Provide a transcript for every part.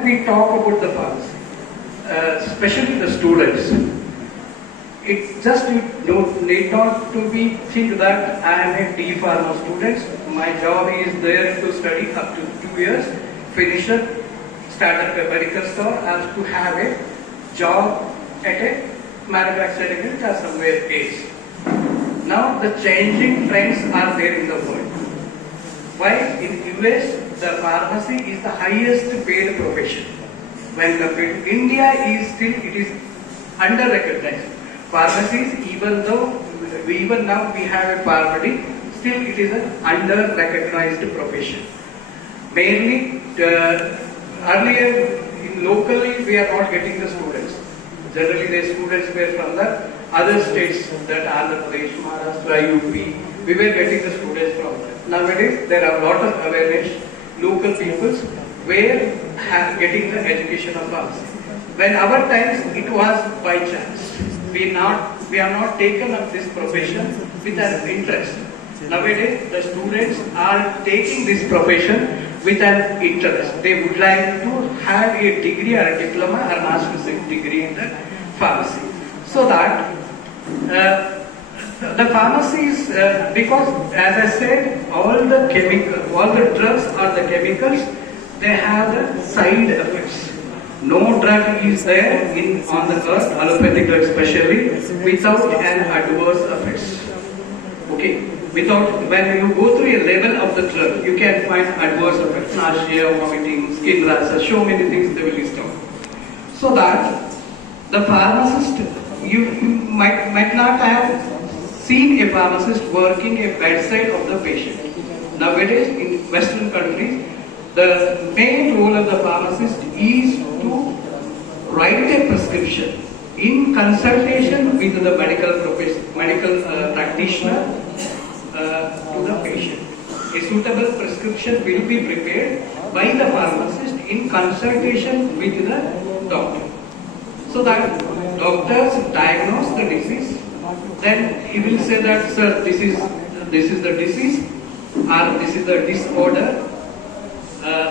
when we talk about the pharmacy, especially the students, it just need not to be think that I am a D pharma student. My job is there to study up to 2 years, finish it, start a medical store, and to have a job at a manufacturing unit or somewhere else. Now the changing trends are there in the world. Why in US the pharmacy is the highest paid profession, when compared to India it is under recognized. Pharmacies, even now we have a pharmacy, still it is an under recognized profession. Mainly earlier locally we are not getting the students. Generally the students were from the other states, that Andhra Pradesh, Maharashtra, UP, we were getting the students from there. Nowadays there are a lot of awareness, local peoples were getting the education of pharmacy. When our times it was by chance. We have not taken up this profession with an interest. Nowadays the students are taking this profession with an interest. They would like to have a degree or a diploma or master's degree in the pharmacy. So that the pharmacies, because as I said, all the drugs or the chemicals, they have the side effects. No drug is there on the earth, allopathic drug especially, without an adverse effects. Okay, when you go through a level of the drug, you can find adverse effects, nausea, vomiting, skin rashes, so many things they will list out. So that the pharmacist, you might not have seen a pharmacist working a bedside of the patient. Nowadays in Western countries, the main role of the pharmacist is to write a prescription in consultation with the medical practitioner to the patient. A suitable prescription will be prepared by the pharmacist in consultation with the doctor. So that doctors diagnose the disease, then he will say that, sir, this is the disease, or this is the disorder,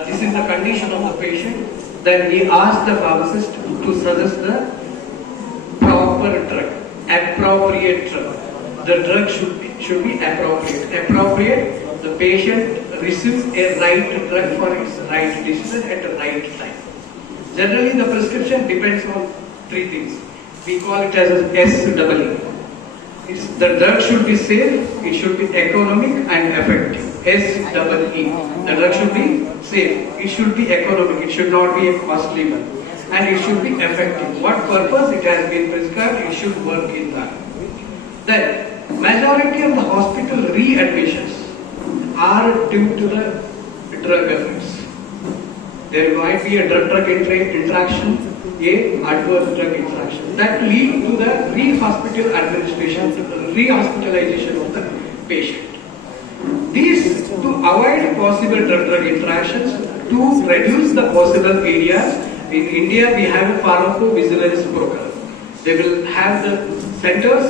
this is the condition of the patient. Then he asks the pharmacist to suggest the proper drug, appropriate drug. The drug should be appropriate. Appropriate, the patient receives a right drug for his right disease at the right time. Generally, the prescription depends on 3 things. We call it as SAHEBA. The drug should be safe, it should be economic and effective. SEE. The drug should be safe, it should be economic, it should not be a costly one, and it should be effective. What purpose it has been prescribed, it should work in that. Then, majority of the hospital readmissions are due to the drug effects. There might be a drug interaction, a adverse drug interaction that lead to the rehospitalization of the patient. These to avoid possible drug interactions, to reduce the possible areas. In India, we have a pharmacovigilance program. They will have the centers